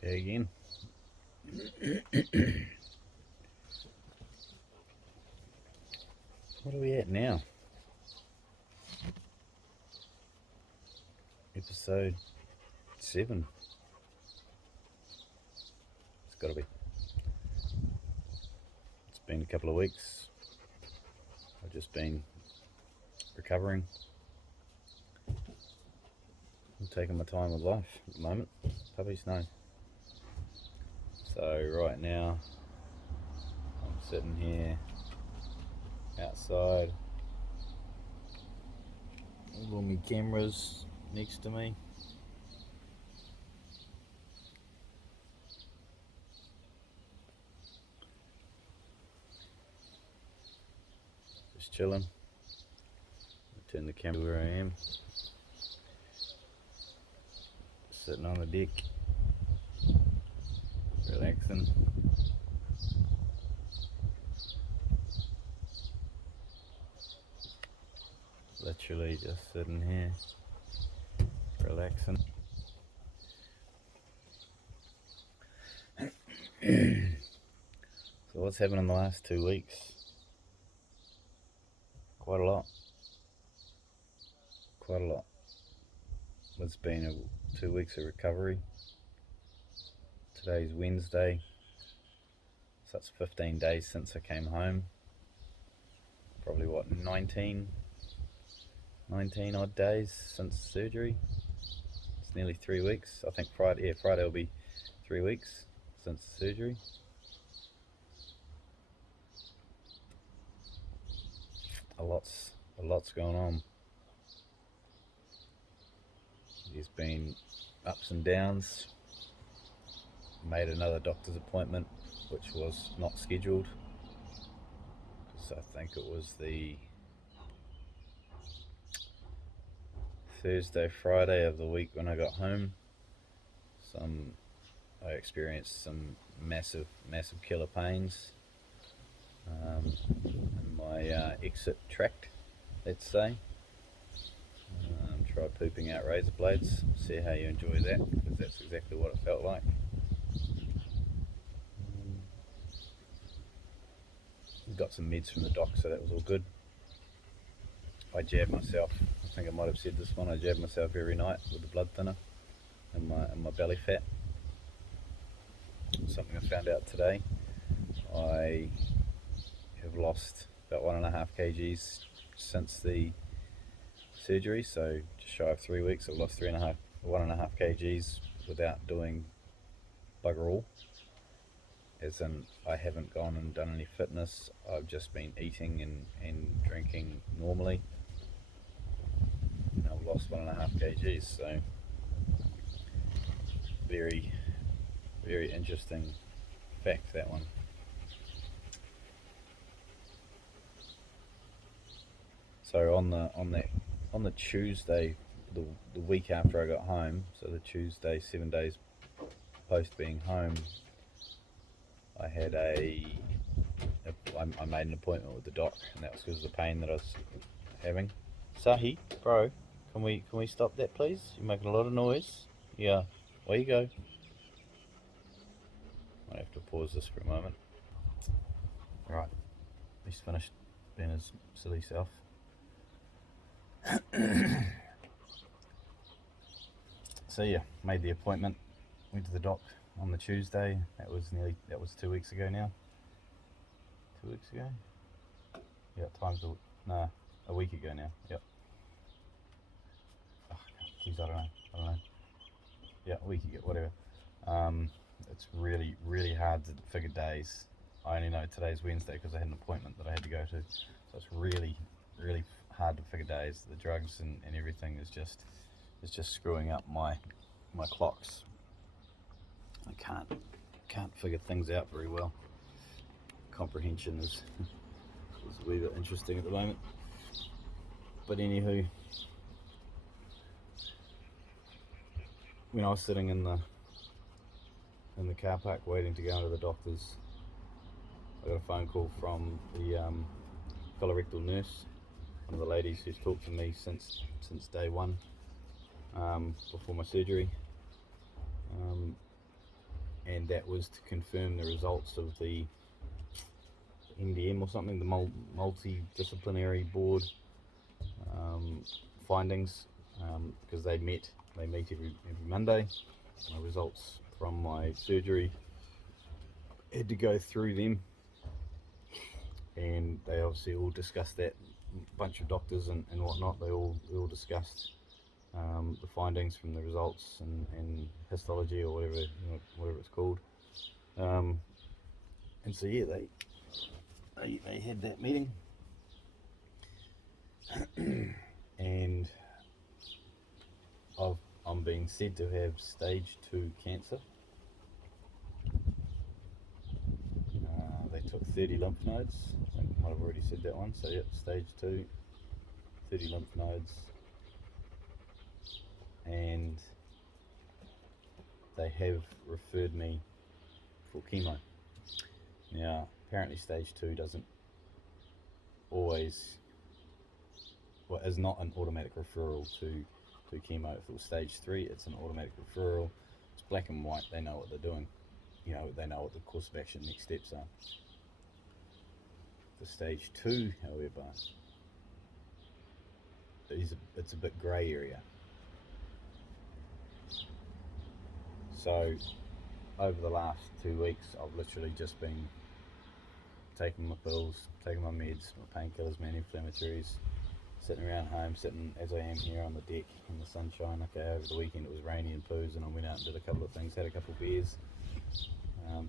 There again. What are we at now? Episode 7. It's got to be. It's been a couple of weeks. I've just been recovering. I'm taking my time with life at the moment. Puppies, no. So right now, I'm sitting here outside. All my cameras next to me. Just chilling. I'll turn the camera where I am. Sitting on the deck, relaxing. Literally just sitting here, relaxing. So what's happened in the last 2 weeks? Quite a lot. Quite a lot. It's been 2 weeks of recovery. Today's Wednesday, so that's 15 days since I came home. Probably what, 19 odd days since surgery. It's nearly 3 weeks. I think Friday will be 3 weeks since surgery. A lot's going on. There's been ups and downs. Made another doctor's appointment, which was not scheduled, because I think it was the Thursday, Friday of the week when I got home. I experienced some massive killer pains in my exit tract, let's say. Try pooping out razor blades, see how you enjoy that, because that's exactly what it felt like. Got some meds from the doc, so that was all good. I jabbed myself, I think I might have said this one, I jab myself every night with the blood thinner in my belly fat. Something I found out today. I have lost about 1.5 kgs since the surgery, so just shy of 3 weeks I've lost 1.5 kgs without doing bugger all. As in, I haven't gone and done any fitness, I've just been eating and drinking normally, and I've lost 1.5 kgs, so very interesting fact, that one. So on the Tuesday, the week after I got home, so the Tuesday 7 days post being home, I had I made an appointment with the doc, and that was because of the pain that I was having. Sahi, bro, can we stop that, please? You're making a lot of noise. Yeah, away you go. I have to pause this for a moment. Right, he's finished being his silly self. So yeah, made the appointment, went to the doc on the Tuesday. That was 2 weeks ago now. 2 weeks ago? Yeah, a week ago now. Yep. Oh, geez, I don't know. Yeah, a week ago, whatever. It's really hard to figure days. I only know today's Wednesday because I had an appointment that I had to go to. So it's really hard to figure days. The drugs and everything is just screwing up my clocks. I can't figure things out very well. Comprehension is a wee bit interesting at the moment. But anywho, when I was sitting in the car park waiting to go into the doctor's, I got a phone call from the colorectal nurse, one of the ladies who's talked to me since day one, before my surgery. and that was to confirm the results of the NDM or something, the multidisciplinary board findings, because they meet every Monday. My results from my surgery had to go through them, and they obviously all discussed that. A bunch of doctors and whatnot, they all discussed the findings from the results and histology or whatever it's called. And so yeah, they had that meeting, and I'm being said to have stage 2 cancer. They took 30 lymph nodes. I might have already said that one. So yep, stage 2, 30 lymph nodes, and they have referred me for chemo. Now, apparently stage 2 doesn't always, well, is not an automatic referral to chemo. If it was stage 3, it's an automatic referral. It's black and white. They know what they're doing. They know what the course of action next steps are. The stage 2, however, it's a bit grey area. So over the last 2 weeks, I've literally just been taking my pills, taking my meds, my painkillers, my anti-inflammatories, sitting around home, sitting as I am here on the deck in the sunshine. Okay, over the weekend it was rainy and poos, and I went out and did a couple of things, had a couple of beers,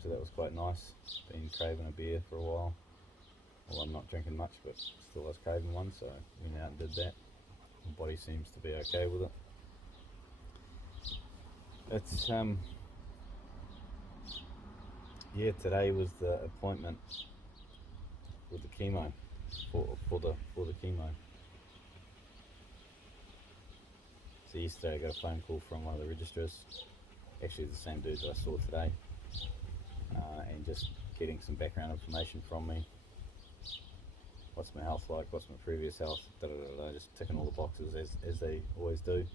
so that was quite nice. Been craving a beer for a while. Well, I'm not drinking much, but still was craving one, so went out and did that. My body seems to be okay with it. It's yeah, today was the appointment with the chemo for the chemo. So yesterday I got a phone call from one of the registrars, actually the same dude that I saw today, and just getting some background information from me. What's my health like? What's my previous health? Just ticking all the boxes as they always do.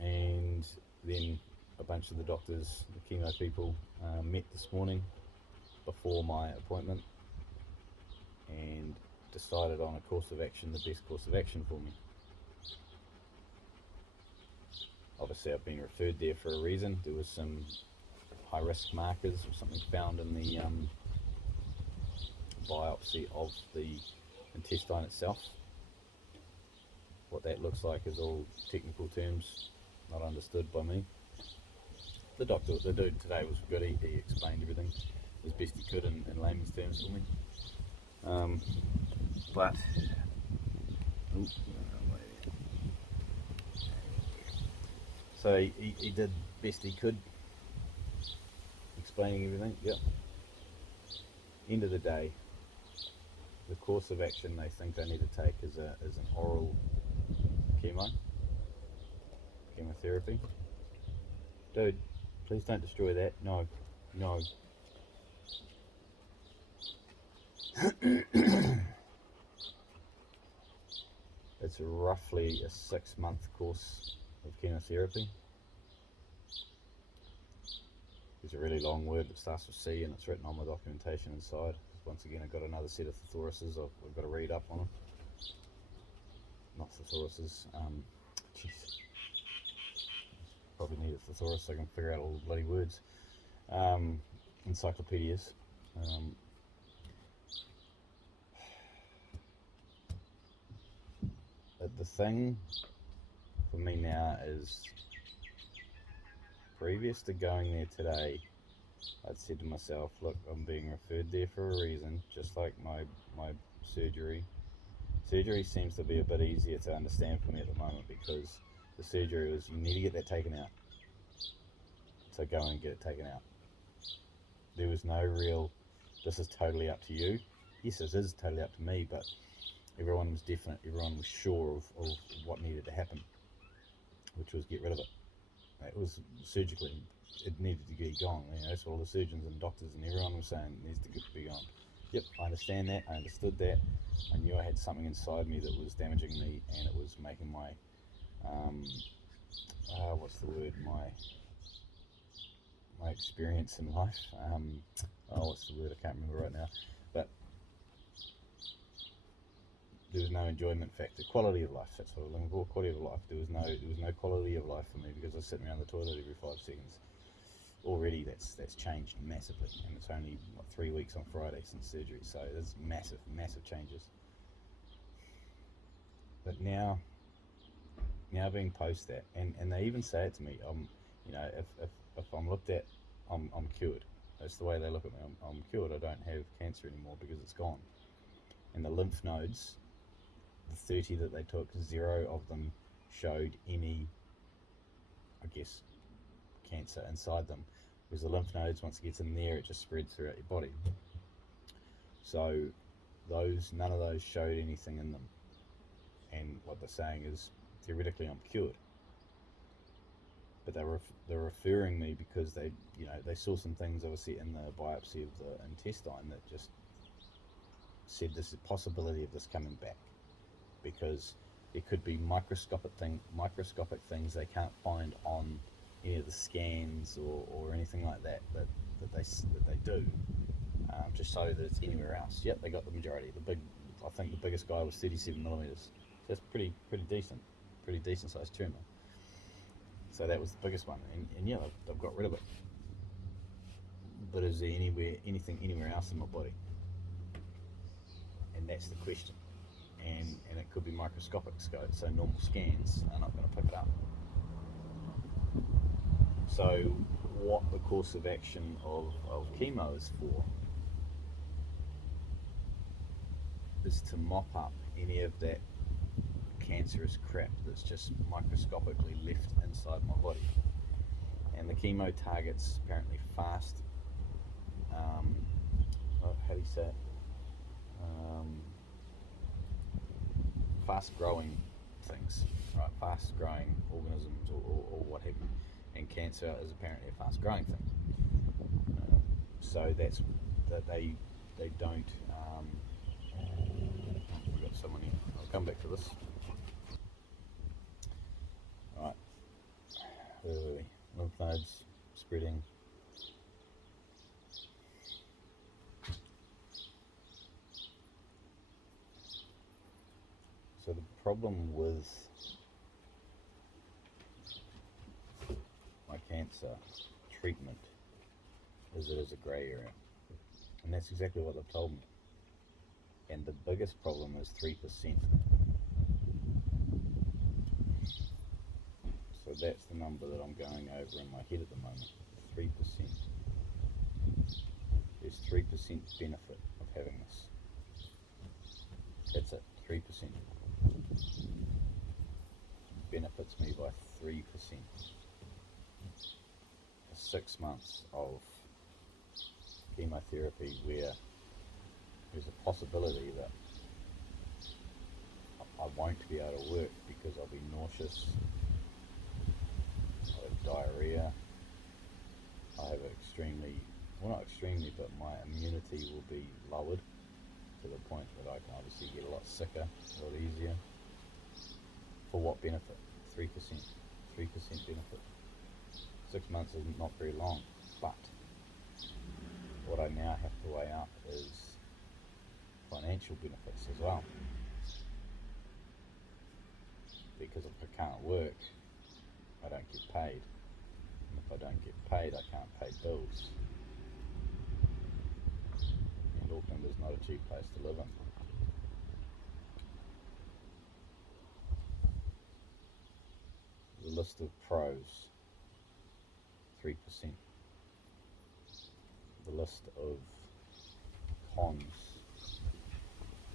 And then a bunch of the doctors, the chemo people, met this morning before my appointment and decided on a course of action, the best course of action for me. Obviously I've been referred there for a reason. There was some high risk markers or something found in the biopsy of the intestine itself. What that looks like is all technical terms, not understood by me. The dude today was good. He explained everything as best he could in layman's terms for me. But so he did best he could, explaining everything. Yep. End of the day, the course of action they think I need to take is an oral chemotherapy. Dude, please don't destroy that. No. It's roughly a 6-month course of chemotherapy. It's a really long word that starts with C, and it's written on my documentation inside. Once again, I've got another set of thesauruses I've got to read up on them. Not thesauruses, jeez. Probably need a thesaurus so I can figure out all the bloody words. Encyclopedias. The thing for me now is, previous to going there today, I'd said to myself, look, I'm being referred there for a reason, just like my surgery. Surgery seems to be a bit easier to understand for me at the moment, because the surgery was, you need to get that taken out. So go and get it taken out. There was no real, this is totally up to you. Yes, this is totally up to me, but everyone was definite, everyone was sure of what needed to happen, which was get rid of it. It was surgically, it needed to be gone. That's what all the surgeons and doctors and everyone was saying, it needs to be gone. Yep, I understand that, I understood that. I knew I had something inside me that was damaging me, and it was making my, my experience in life. What's the word? I can't remember right now. But there was no enjoyment factor. Quality of life. That's what I was looking for. Quality of life. There was no quality of life for me because I was sitting around the toilet every 5 seconds. Already that's changed massively, and it's only 3 weeks on Friday since surgery. So there's massive changes. But now being post that, and they even say it to me. If I'm looked at, I'm cured. That's the way they look at me. I'm cured. I don't have cancer anymore because it's gone. And the lymph nodes, the 30 that they took, 0 of them showed any, I guess, cancer inside them, because the lymph nodes, once it gets in there, it just spreads throughout your body. So none of those showed anything in them. And what they're saying is, theoretically, I'm cured. But they're referring me because they saw some things obviously in the biopsy of the intestine that just said there's a possibility of this coming back, because it could be microscopic things they can't find on any of the scans or anything like that they do, to show that it's anywhere else. Yep, they got the majority. I think the biggest guy was 37 millimeters. So that's pretty decent sized tumor. So that was the biggest one, and yeah, they've got rid of it. But is there anything anywhere else in my body? And that's the question. And it could be microscopic, so normal scans are not going to pick it up. So what the course of action of chemo is for is to mop up any of that cancerous crap that's just microscopically left inside my body. And the chemo targets apparently fast, how do you say it? Fast growing things, right? Fast growing organisms or what have you. And cancer is apparently a fast growing thing. So that's that they don't. We've got someone here. I'll come back to this. Alright. Where were we? Lymph nodes spreading. So the problem with my cancer treatment is it is a grey area, and that's exactly what they've told me. And the biggest problem is 3%. So that's the number that I'm going over in my head at the moment. 3%. There's 3% benefit of having this. That's it. 3%. Benefits me by 3%. 6 months of chemotherapy where there's a possibility that I won't be able to work because I'll be nauseous, I'll have diarrhea, I have not extremely, but my immunity will be lowered to the point that I can obviously get a lot sicker, a lot easier. For what benefit? 3%. 3% benefit. 6 months is not very long, but what I now have to weigh up is financial benefits as well. Because if I can't work, I don't get paid. And if I don't get paid, I can't pay bills. And Auckland is not a cheap place to live in. The list of pros, 3%. The list of cons,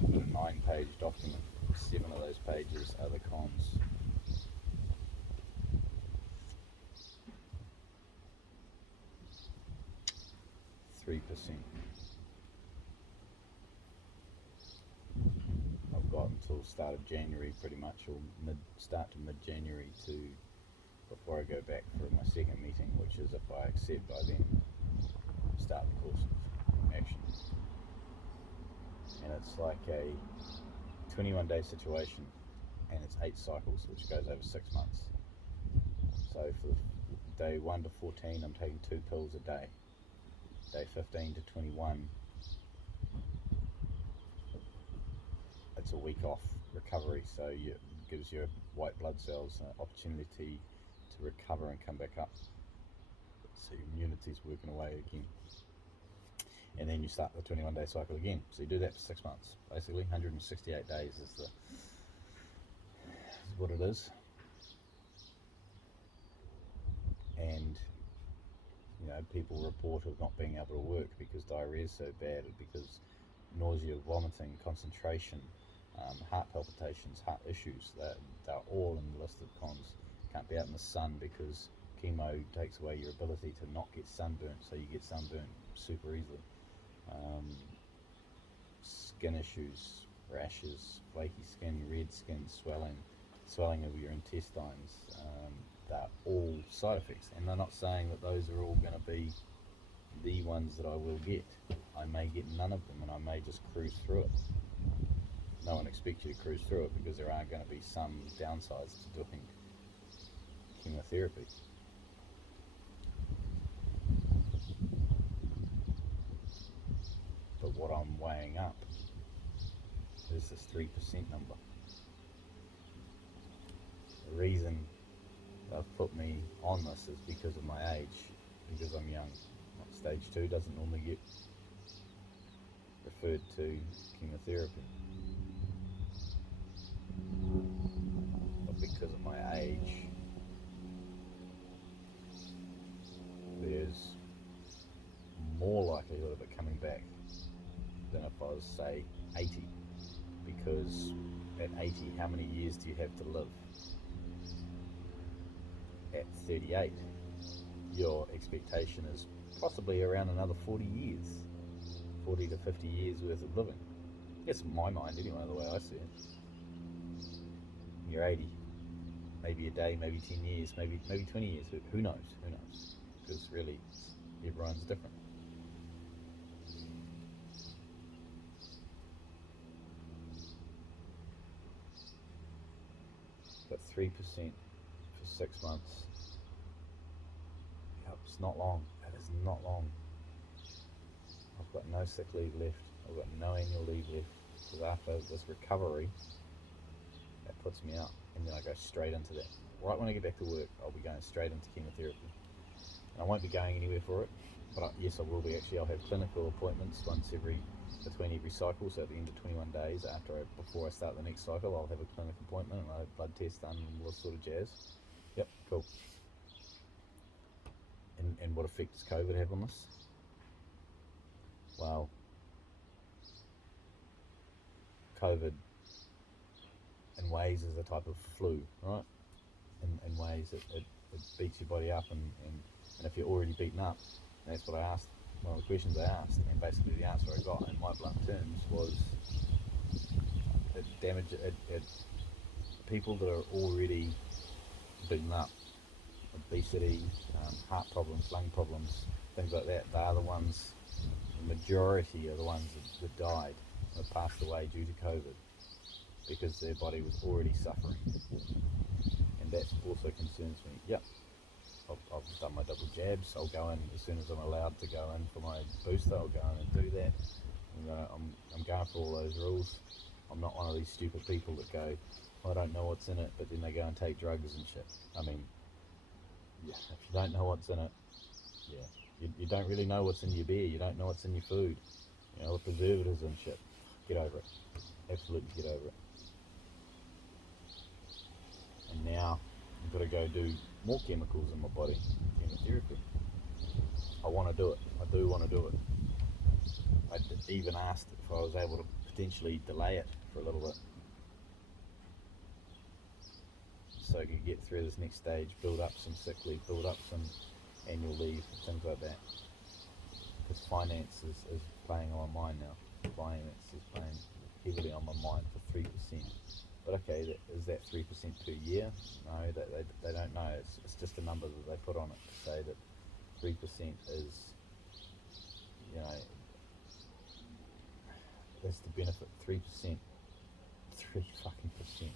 a 9-page document, 7 of those pages are the cons. I've got until start of January pretty much, or start to mid-January before I go back for my second meeting, which is if I accept by then, start the course of action. And it's like a 21-day situation, and it's 8 cycles, which goes over 6 months. So for day 1 to 14, I'm taking 2 pills a day. Day 15 to 21, it's a week off recovery, so it gives your white blood cells an opportunity to recover and come back up. So your immunity's working away again. And then you start the 21-day cycle again. So you do that for 6 months. Basically, 168 days is what it is. And people report of not being able to work because diarrhea is so bad, because nausea, vomiting, concentration, heart palpitations, heart issues, they're all in the list of cons. Can't be out in the sun because chemo takes away your ability to not get sunburnt, so you get sunburnt super easily. Skin issues, rashes, flaky skin, red skin, swelling of your intestines, they're all side effects. And they're not saying that those are all going to be the ones that I will get. I may get none of them, and I may just cruise through it. No one expects you to cruise through it, because there are going to be some downsides to doing chemotherapy. But what I'm weighing up is this 3% number. The reason they've put me on this is because of my age, because I'm young. Stage 2 doesn't normally get referred to chemotherapy. But because of my age, there's more likelihood of it coming back than if I was, say, 80. Because at 80, how many years do you have to live? At 38, your expectation is possibly around another 40 years, 40 to 50 years worth of living. That's my mind anyway, the way I see it. You're 80, maybe a day, maybe 10 years, maybe 20 years, who knows, because really everyone's different. But 3% for 6 months, it's not long. That is not long. I've got no sick leave left. I've got no annual leave left, because after this recovery, that puts me out, and then I go straight into that. Right when I get back to work, I'll be going straight into chemotherapy. And I won't be going anywhere for it, but yes, I will be actually. I'll have clinical appointments between every cycle, so at the end of 21 days, before I start the next cycle, I'll have a clinic appointment, and I'll have blood tests done and all this sort of jazz. Yep, cool. And what effect does COVID have on this? Well, COVID in ways is a type of flu, right? In ways it beats your body up, and if you're already beaten up, that's what I asked, one of the questions I asked, and basically the answer I got in my blunt terms was people that are already beaten up, obesity, heart problems, lung problems, things like that, they are the ones, the majority are the ones that died, that passed away due to COVID, because their body was already suffering. And that also concerns me. Yep, I've done my double jabs. I'll go in as soon as I'm allowed to go in for my booster. I'll go in and do that. I'm going for all those rules. I'm not one of these stupid people that go, I don't know what's in it, but then they go and take drugs and shit. I mean, yeah, if you don't know what's in it, yeah, you don't really know what's in your beer. You don't know what's in your food. The preservatives and shit. Get over it. Absolutely get over it. And now I've got to go do more chemicals in my body, chemotherapy. I want to do it. I do want to do it. I even asked if I was able to potentially delay it for a little bit, so I could get through this next stage, build up some sick leave, build up some annual leave, things like that. Because finance is playing on my mind now. Finance is playing heavily on my mind for 3%. But okay, is that 3% per year? No, they don't know. It's just a number that they put on it to say that 3% is, that's the benefit. 3%. 3 fucking percent.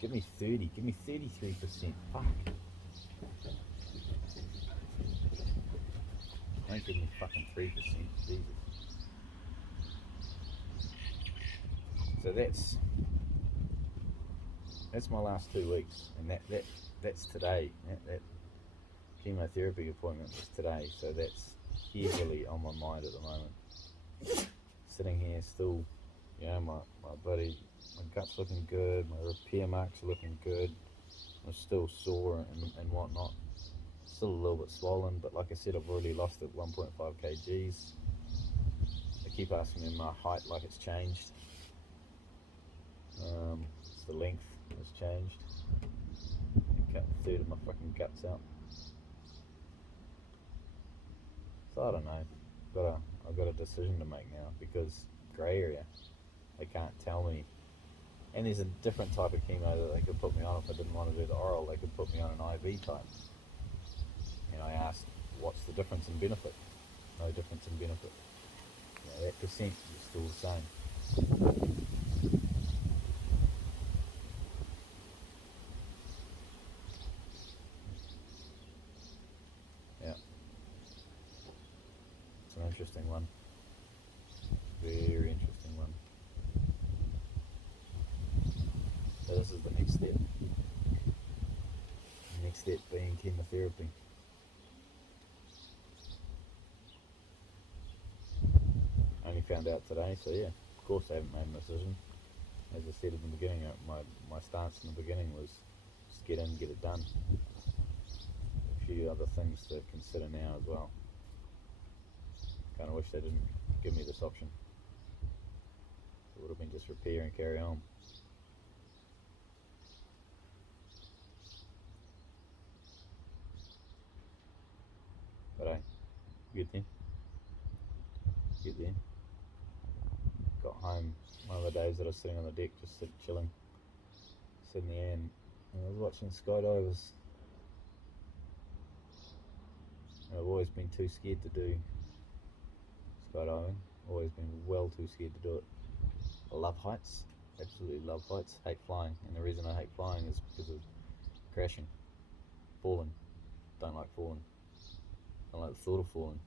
Give me 30. Give me 33%. Fuck. Don't give me fucking 3%. Jesus. So that's my last 2 weeks, and that's today. That chemotherapy appointment was today, so that's heavily on my mind at the moment. Sitting here still, you know, my gut's looking good, my repair marks are looking good. I'm still sore and whatnot. Still a little bit swollen, but like I said, I've already lost it 1.5 kgs. They keep asking me my height like it's changed. It's the length has changed. I cut a third of my fucking guts out. So I don't know. I've got a decision to make now, because grey area. They can't tell me. And there's a different type of chemo that they could put me on if I didn't want to do the oral. They could put me on an IV type. And I asked, what's the difference in benefit? No difference in benefit. You know, that percent is still the same. Yeah. It's an interesting one. Very interesting one. So this is the next step. The next step being chemotherapy. I only found out today, so yeah, of course I haven't made a decision. As I said at the beginning, my stance in the beginning was just get in, get it done. A few other things to consider now as well. Kind of wish they didn't give me this option. It would have been just repair and carry on. But hey, get there. Get there. Got home one of the days that I was sitting on the deck, just chilling, sitting there, and I was watching skydivers. And I've always been too scared to do skydiving. Always been well too scared to do it. I love heights, absolutely love heights. Hate flying, and the reason I hate flying is because of crashing, falling. Don't like falling. Don't like the thought of falling.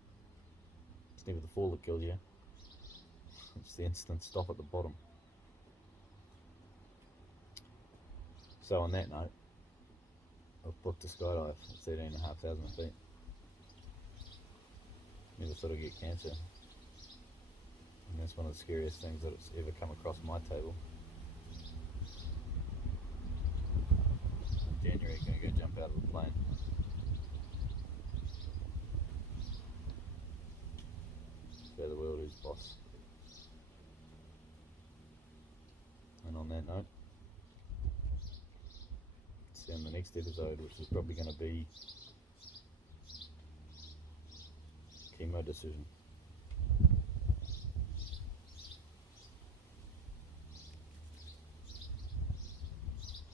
It's never the fall that kills you. It's the instant stop at the bottom. So on that note, I've booked a skydive at 13,500 feet. Never thought I'd get cancer. And that's one of the scariest things that's ever come across my table. In January, going to go jump out of a plane. Show the world who's boss. And on that note, see you on the next episode, which is probably going to be chemo decision.